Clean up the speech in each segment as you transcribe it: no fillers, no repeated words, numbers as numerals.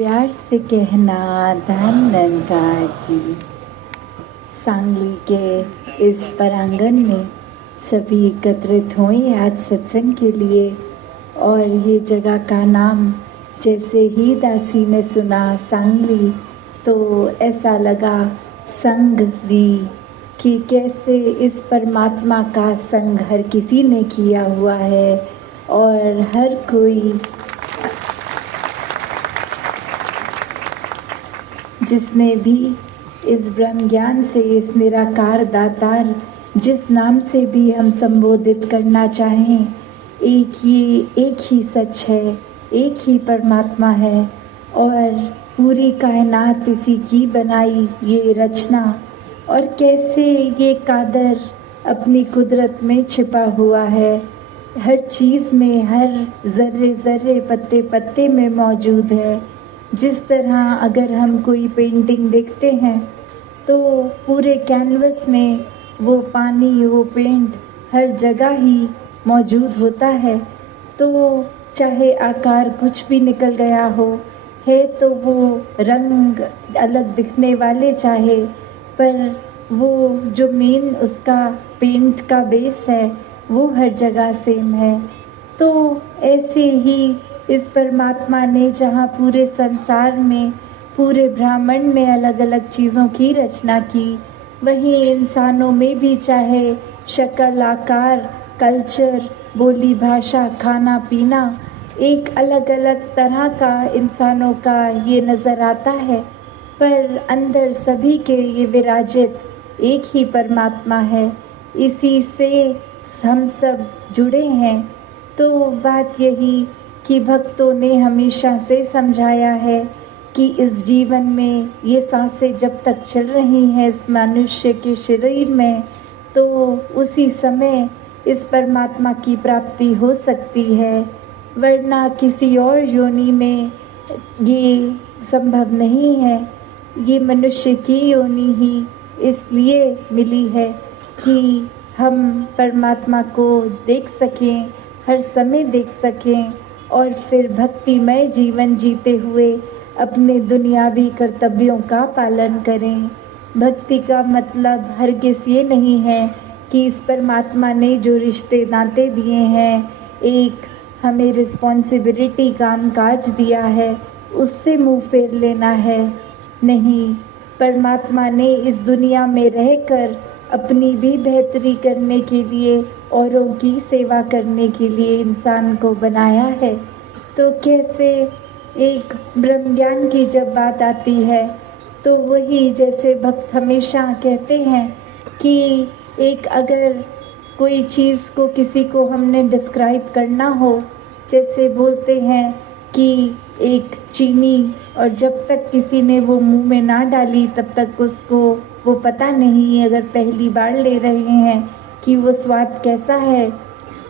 प्यार से कहना धनंकार जी। सांगली के इस परांगण में सभी एकत्रित हुए आज सत्संग के लिए। और ये जगह का नाम जैसे ही दासी ने सुना सांगली, तो ऐसा लगा संगली कि कैसे इस परमात्मा का संग हर किसी ने किया हुआ है और हर कोई जिसने भी इस ब्रह्म ज्ञान से, इस निराकार दातार जिस नाम से भी हम संबोधित करना चाहें, एक ही सच है, एक ही परमात्मा है और पूरी कायनात इसी की बनाई ये रचना। और कैसे ये कादर अपनी कुदरत में छिपा हुआ है, हर चीज़ में, हर ज़र्रे ज़र्रे, पत्ते पत्ते में मौजूद है। जिस तरह अगर हम कोई पेंटिंग देखते हैं तो पूरे कैनवस में वो पानी, वो पेंट हर जगह ही मौजूद होता है। तो चाहे आकार कुछ भी निकल गया हो है तो वो रंग अलग दिखने वाले चाहे, पर वो जो मेन उसका पेंट का बेस है वो हर जगह सेम है। तो ऐसे ही इस परमात्मा ने जहाँ पूरे संसार में, पूरे ब्रह्मांड में अलग अलग चीज़ों की रचना की, वहीं इंसानों में भी चाहे शक्ल, आकार, कल्चर, बोली, भाषा, खाना पीना, एक अलग अलग तरह का इंसानों का ये नज़र आता है, पर अंदर सभी के ये विराजित एक ही परमात्मा है। इसी से हम सब जुड़े हैं। तो बात यही कि भक्तों ने हमेशा से समझाया है कि इस जीवन में ये सांसें जब तक चल रही हैं इस मनुष्य के शरीर में, तो उसी समय इस परमात्मा की प्राप्ति हो सकती है, वरना किसी और योनि में ये संभव नहीं है। ये मनुष्य की योनि ही इसलिए मिली है कि हम परमात्मा को देख सकें, हर समय देख सकें और फिर भक्तिमय जीवन जीते हुए अपने दुनियावी कर्तव्यों का पालन करें। भक्ति का मतलब हरगिज़ ये नहीं है कि इस परमात्मा ने जो रिश्ते नाते दिए हैं, एक हमें रिस्पॉन्सिबिलिटी, काम काज दिया है, उससे मुंह फेर लेना है। नहीं, परमात्मा ने इस दुनिया में रहकर अपनी भी बेहतरी करने के लिए, औरों की सेवा करने के लिए इंसान को बनाया है। तो कैसे एक ब्रह्म ज्ञान की जब बात आती है तो वही, जैसे भक्त हमेशा कहते हैं कि एक अगर कोई चीज़ को किसी को हमने डिस्क्राइब करना हो, जैसे बोलते हैं कि एक चीनी, और जब तक किसी ने वो मुंह में ना डाली तब तक उसको वो पता नहीं, अगर पहली बार ले रहे हैं, कि वो स्वाद कैसा है।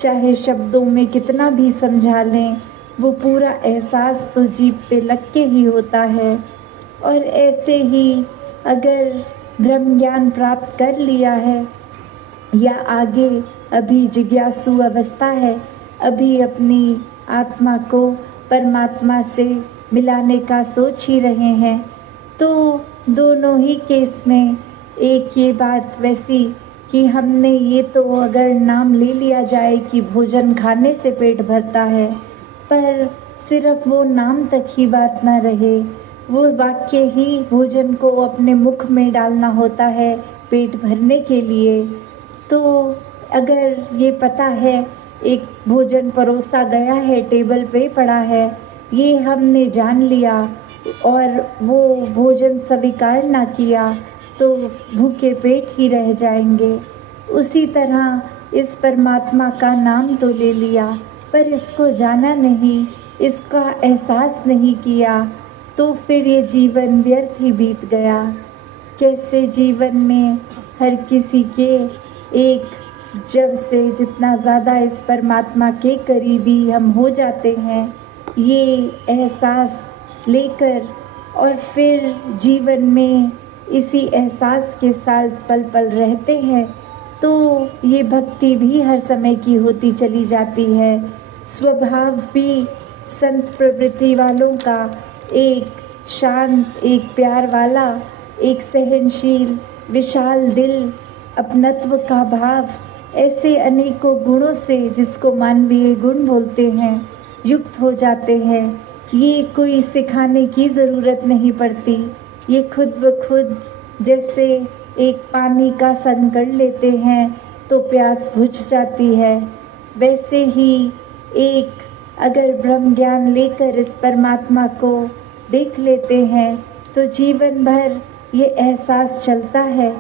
चाहे शब्दों में कितना भी समझा लें, वो पूरा एहसास तो जीभ पे लग के ही होता है। और ऐसे ही अगर ब्रह्म ज्ञान प्राप्त कर लिया है या आगे अभी जिज्ञासु अवस्था है, अभी अपनी आत्मा को परमात्मा से मिलाने का सोच ही रहे हैं, तो दोनों ही केस में एक ये बात वैसी कि हमने ये तो अगर नाम ले लिया जाए कि भोजन खाने से पेट भरता है, पर सिर्फ वो नाम तक ही बात ना रहे, वो वाक्य ही भोजन को अपने मुख में डालना होता है पेट भरने के लिए। तो अगर ये पता है एक भोजन परोसा गया है, टेबल पे पड़ा है, ये हमने जान लिया और वो भोजन स्वीकार ना किया तो भूखे पेट ही रह जाएंगे। उसी तरह इस परमात्मा का नाम तो ले लिया, पर इसको जाना नहीं, इसका एहसास नहीं किया, तो फिर ये जीवन व्यर्थ ही बीत गया। कैसे जीवन में हर किसी के एक, जब से जितना ज़्यादा इस परमात्मा के करीबी हम हो जाते हैं, ये एहसास लेकर और फिर जीवन में इसी एहसास के साथ पल पल रहते हैं, तो ये भक्ति भी हर समय की होती चली जाती है। स्वभाव भी संत प्रवृत्ति वालों का एक शांत, एक प्यार वाला, एक सहनशील, विशाल दिल, अपनत्व का भाव, ऐसे अनेकों गुणों से जिसको मानवीय गुण बोलते हैं, युक्त हो जाते हैं। ये कोई सिखाने की ज़रूरत नहीं पड़ती, ये खुद ब खुद जैसे एक पानी का संग कर लेते हैं तो प्यास बुझ जाती है, वैसे ही एक अगर ब्रह्म ज्ञान लेकर इस परमात्मा को देख लेते हैं तो जीवन भर ये एहसास चलता है।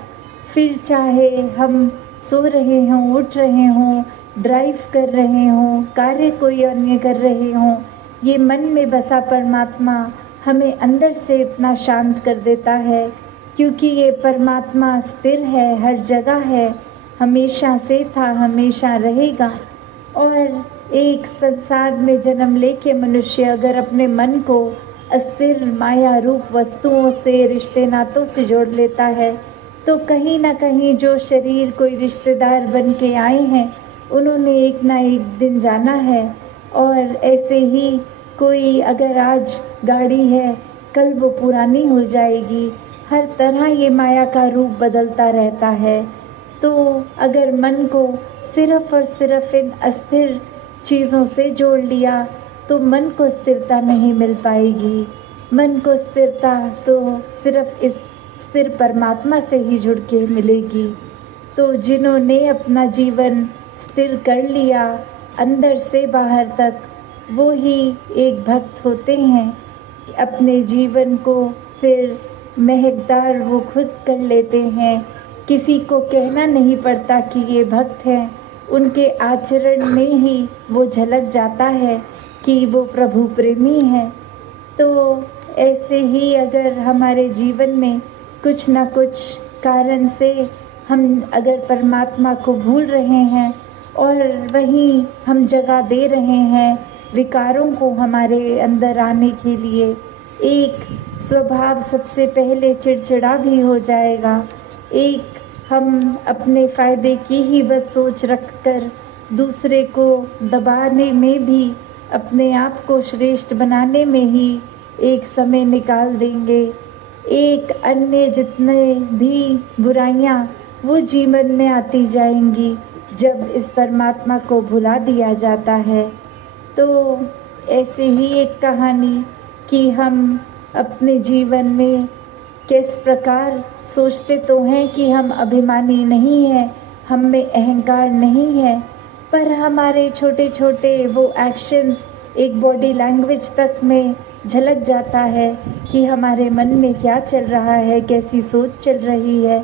फिर चाहे हम सो रहे हों, उठ रहे हों, ड्राइव कर रहे हों, कार्य कोई अन्य कर रहे हों, ये मन में बसा परमात्मा हमें अंदर से इतना शांत कर देता है, क्योंकि ये परमात्मा स्थिर है, हर जगह है, हमेशा से था, हमेशा रहेगा। और एक संसार में जन्म लेके मनुष्य अगर अपने मन को अस्थिर माया रूप वस्तुओं से, रिश्ते नातों से जोड़ लेता है तो कहीं ना कहीं जो शरीर कोई रिश्तेदार बन के आए हैं उन्होंने एक ना एक दिन जाना है। और ऐसे ही कोई अगर आज गाड़ी है कल वो पुरानी हो जाएगी, हर तरह ये माया का रूप बदलता रहता है। तो अगर मन को सिर्फ और सिर्फ इन अस्थिर चीज़ों से जोड़ लिया तो मन को स्थिरता नहीं मिल पाएगी। मन को स्थिरता तो सिर्फ इस स्थिर परमात्मा से ही जुड़ के मिलेगी। तो जिन्होंने अपना जीवन स्थिर कर लिया अंदर से बाहर तक, वो ही एक भक्त होते हैं। अपने जीवन को फिर महकदार वो खुद कर लेते हैं, किसी को कहना नहीं पड़ता कि ये भक्त हैं, उनके आचरण में ही वो झलक जाता है कि वो प्रभु प्रेमी हैं। तो ऐसे ही अगर हमारे जीवन में कुछ ना कुछ कारण से हम अगर परमात्मा को भूल रहे हैं और वहीं हम जगह दे रहे हैं विकारों को हमारे अंदर आने के लिए, एक स्वभाव सबसे पहले चिड़चिड़ा भी हो जाएगा। एक हम अपने फ़ायदे की ही बस सोच रखकर दूसरे को दबाने में भी, अपने आप को श्रेष्ठ बनाने में ही एक समय निकाल देंगे। एक अन्य जितने भी बुराइयां वो जीवन में आती जाएंगी जब इस परमात्मा को भुला दिया जाता है। तो ऐसे ही एक कहानी कि हम अपने जीवन में किस प्रकार सोचते तो हैं कि हम अभिमानी नहीं हैं, हम में अहंकार नहीं है, पर हमारे छोटे छोटे वो एक्शंस एक बॉडी लैंग्वेज तक में झलक जाता है कि हमारे मन में क्या चल रहा है, कैसी सोच चल रही है।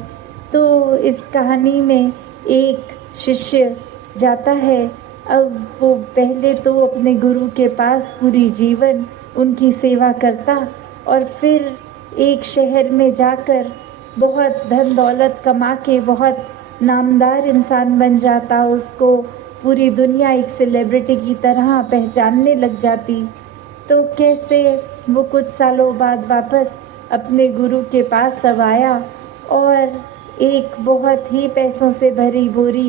तो इस कहानी में एक शिष्य जाता है, अब वो पहले तो अपने गुरु के पास पूरी जीवन उनकी सेवा करता और फिर एक शहर में जाकर बहुत धन दौलत कमा के बहुत नामदार इंसान बन जाता, उसको पूरी दुनिया एक सेलिब्रिटी की तरह पहचानने लग जाती। तो कैसे वो कुछ सालों बाद वापस अपने गुरु के पास सब आया और एक बहुत ही पैसों से भरी बोरी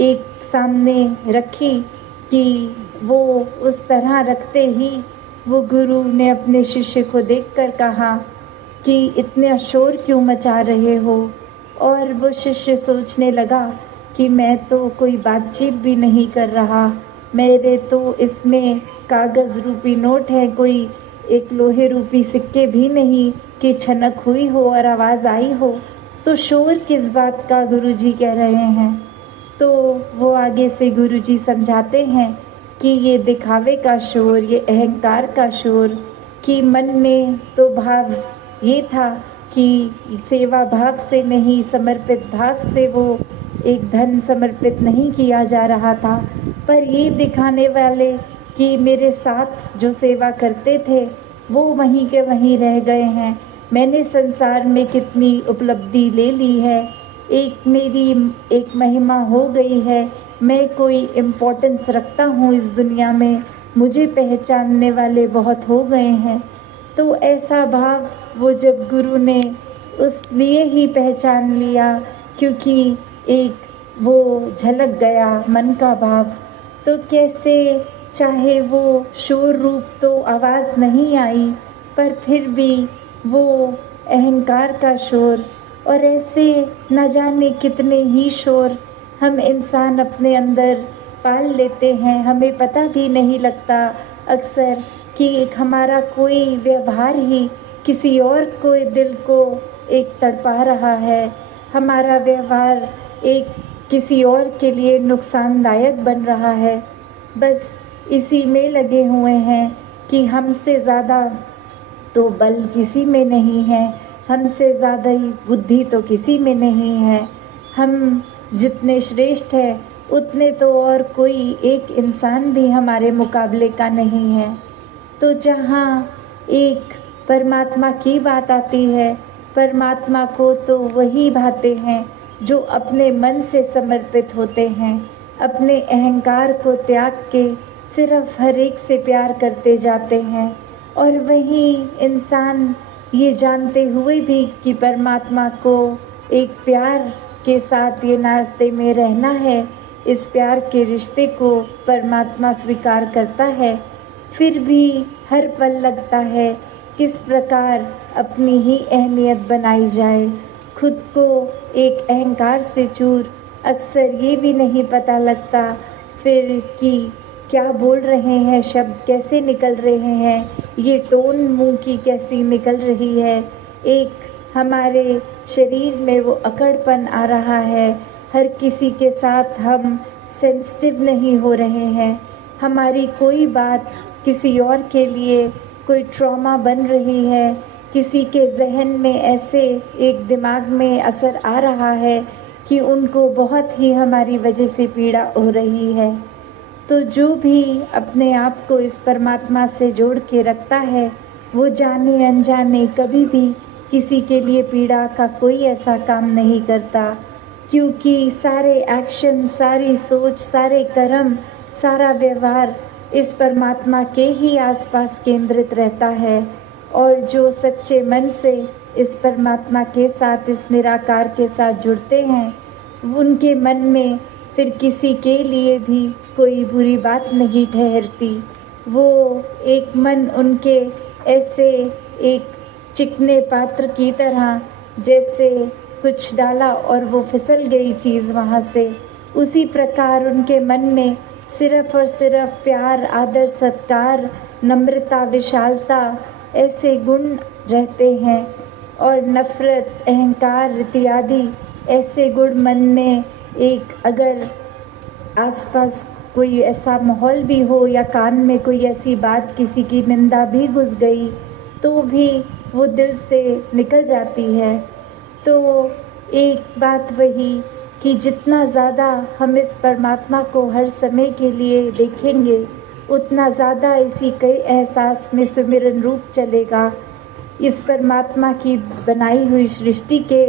एक सामने रखी कि वो उस तरह रखते ही वो गुरु ने अपने शिष्य को देखकर कहा कि इतने शोर क्यों मचा रहे हो। और वो शिष्य सोचने लगा कि मैं तो कोई बातचीत भी नहीं कर रहा, मेरे तो इसमें कागज़ रूपी नोट है, कोई एक लोहे रूपी सिक्के भी नहीं कि छनक हुई हो और आवाज़ आई हो, तो शोर किस बात का गुरुजी कह रहे हैं। तो वो आगे से गुरुजी समझाते हैं कि ये दिखावे का शोर, ये अहंकार का शोर, कि मन में तो भाव ये था कि सेवा भाव से नहीं, समर्पित भाव से वो एक धन समर्पित नहीं किया जा रहा था, पर ये दिखाने वाले कि मेरे साथ जो सेवा करते थे वो वहीं के वहीं रह गए हैं, मैंने संसार में कितनी उपलब्धि ले ली है, एक मेरी एक महिमा हो गई है, मैं कोई इम्पोर्टेंस रखता हूँ इस दुनिया में, मुझे पहचानने वाले बहुत हो गए हैं। तो ऐसा भाव वो जब गुरु ने उस लिए ही पहचान लिया क्योंकि एक वो झलक गया मन का भाव। तो कैसे चाहे वो शोर रूप तो आवाज़ नहीं आई, पर फिर भी वो अहंकार का शोर और ऐसे न जाने कितने ही शोर हम इंसान अपने अंदर पाल लेते हैं। हमें पता भी नहीं लगता अक्सर कि एक हमारा कोई व्यवहार ही किसी और को दिल को एक तड़पा रहा है। हमारा व्यवहार एक किसी और के लिए नुकसानदायक बन रहा है। बस इसी में लगे हुए हैं कि हमसे ज़्यादा तो बल किसी में नहीं है, हमसे ज़्यादा ही बुद्धि तो किसी में नहीं है। हम जितने श्रेष्ठ हैं उतने तो और कोई एक इंसान भी हमारे मुकाबले का नहीं है। तो जहाँ एक परमात्मा की बात आती है, परमात्मा को तो वही भाते हैं जो अपने मन से समर्पित होते हैं, अपने अहंकार को त्याग के सिर्फ हर एक से प्यार करते जाते हैं। और वही इंसान ये जानते हुए भी कि परमात्मा को एक प्यार के साथ ये नाते में रहना है, इस प्यार के रिश्ते को परमात्मा स्वीकार करता है, फिर भी हर पल लगता है किस प्रकार अपनी ही अहमियत बनाई जाए। खुद को एक अहंकार से चूर अक्सर ये भी नहीं पता लगता फिर कि क्या बोल रहे हैं, शब्द कैसे निकल रहे हैं, ये टोन मुंह की कैसी निकल रही है। एक हमारे शरीर में वो अकड़पन आ रहा है। हर किसी के साथ हम सेंसिटिव नहीं हो रहे हैं। हमारी कोई बात किसी और के लिए कोई ट्रॉमा बन रही है। किसी के जहन में ऐसे एक दिमाग में असर आ रहा है कि उनको बहुत ही हमारी वजह से पीड़ा हो रही है। तो जो भी अपने आप को इस परमात्मा से जोड़ के रखता है, वो जाने अनजाने कभी भी किसी के लिए पीड़ा का कोई ऐसा काम नहीं करता, क्योंकि सारे एक्शन, सारी सोच, सारे कर्म, सारा व्यवहार इस परमात्मा के ही आसपास केंद्रित रहता है। और जो सच्चे मन से इस परमात्मा के साथ, इस निराकार के साथ जुड़ते हैं, उनके मन में फिर किसी के लिए भी कोई बुरी बात नहीं ठहरती। वो एक मन उनके ऐसे एक चिकने पात्र की तरह, जैसे कुछ डाला और वो फिसल गई चीज़ वहाँ से, उसी प्रकार उनके मन में सिर्फ और सिर्फ प्यार, आदर, सत्कार, नम्रता, विशालता ऐसे गुण रहते हैं। और नफ़रत, अहंकार इत्यादि ऐसे गुण मन में एक अगर आसपास कोई ऐसा माहौल भी हो या कान में कोई ऐसी बात, किसी की निंदा भी घुस गई तो भी वो दिल से निकल जाती है। तो एक बात वही कि जितना ज़्यादा हम इस परमात्मा को हर समय के लिए देखेंगे, उतना ज़्यादा इसी के एहसास में सुमिरन रूप चलेगा। इस परमात्मा की बनाई हुई सृष्टि के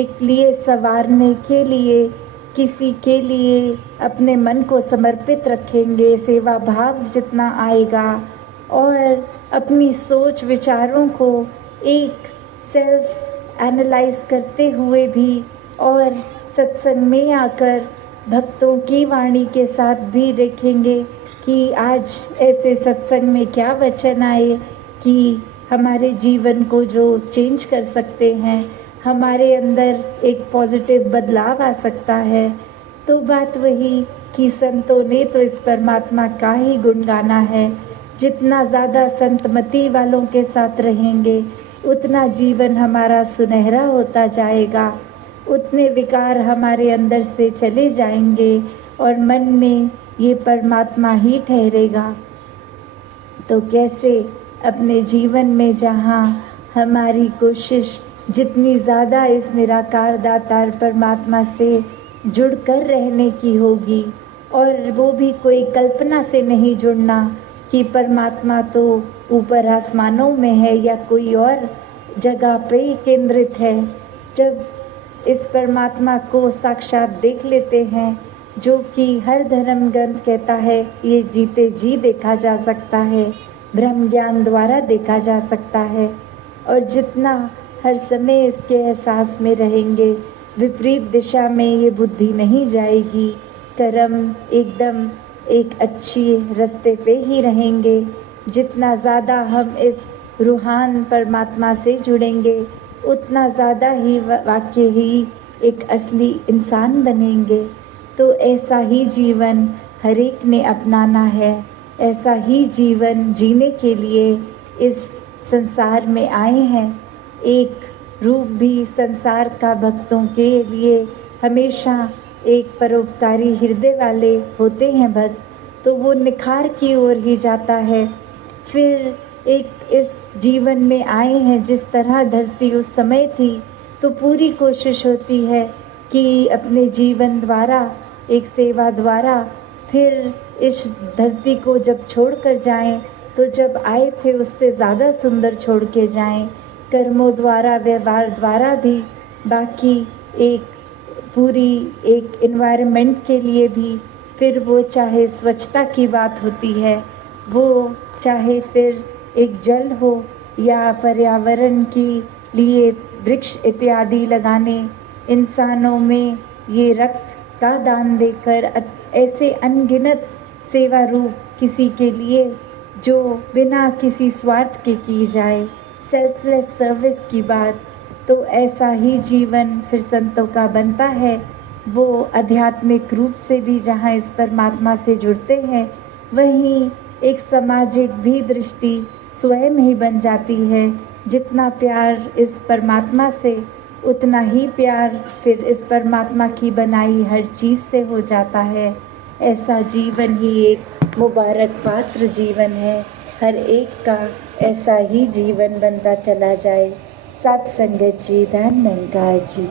एक लिए संवारने के लिए, किसी के लिए अपने मन को समर्पित रखेंगे, सेवा भाव जितना आएगा और अपनी सोच विचारों को एक सेल्फ एनालाइज करते हुए भी और सत्संग में आकर भक्तों की वाणी के साथ भी देखेंगे कि आज ऐसे सत्संग में क्या वचन आए कि हमारे जीवन को जो चेंज कर सकते हैं, हमारे अंदर एक पॉजिटिव बदलाव आ सकता है। तो बात वही कि संतों ने तो इस परमात्मा का ही गुण गाना है। जितना ज़्यादा संतमति वालों के साथ रहेंगे, उतना जीवन हमारा सुनहरा होता जाएगा, उतने विकार हमारे अंदर से चले जाएंगे और मन में ये परमात्मा ही ठहरेगा। तो कैसे अपने जीवन में जहाँ हमारी कोशिश जितनी ज़्यादा इस निराकार दातार परमात्मा से जुड़कर रहने की होगी, और वो भी कोई कल्पना से नहीं जुड़ना कि परमात्मा तो ऊपर आसमानों में है या कोई और जगह पे केंद्रित है। जब इस परमात्मा को साक्षात देख लेते हैं, जो कि हर धर्म ग्रंथ कहता है ये जीते जी देखा जा सकता है, ब्रह्म ज्ञान द्वारा देखा जा सकता है। और जितना हर समय इसके एहसास में रहेंगे, विपरीत दिशा में ये बुद्धि नहीं जाएगी, कर्म एकदम एक अच्छी रास्ते पे ही रहेंगे। जितना ज़्यादा हम इस रूहान परमात्मा से जुड़ेंगे, उतना ज़्यादा ही वाकई ही एक असली इंसान बनेंगे। तो ऐसा ही जीवन हर एक ने अपनाना है, ऐसा ही जीवन जीने के लिए इस संसार में आए हैं। एक रूप भी संसार का भक्तों के लिए हमेशा एक परोपकारी हृदय वाले होते हैं भक्त, तो वो निखार की ओर ही जाता है। फिर एक इस जीवन में आए हैं, जिस तरह धरती उस समय थी, तो पूरी कोशिश होती है कि अपने जीवन द्वारा, एक सेवा द्वारा फिर इस धरती को जब छोड़ कर जाएं, तो जब आए थे उससे ज़्यादा सुंदर छोड़ के जाएं। कर्मों द्वारा, व्यवहार द्वारा भी, बाकी एक पूरी एक एनवायरनमेंट के लिए भी, फिर वो चाहे स्वच्छता की बात होती है, वो चाहे फिर एक जल हो या पर्यावरण के लिए वृक्ष इत्यादि लगाने, इंसानों में ये रक्त का दान देकर ऐसे अनगिनत सेवा रूप किसी के लिए जो बिना किसी स्वार्थ के की जाए, सेल्फलेस सर्विस की बात, तो ऐसा ही जीवन फिर संतों का बनता है। वो आध्यात्मिक रूप से भी जहाँ इस परमात्मा से जुड़ते हैं, वहीं एक सामाजिक भी दृष्टि स्वयं ही बन जाती है। जितना प्यार इस परमात्मा से, उतना ही प्यार फिर इस परमात्मा की बनाई हर चीज़ से हो जाता है। ऐसा जीवन ही एक मुबारक पात्र जीवन है। हर एक का ऐसा ही जीवन बनता चला जाए। सत संगत जी, धन निरंकार जी।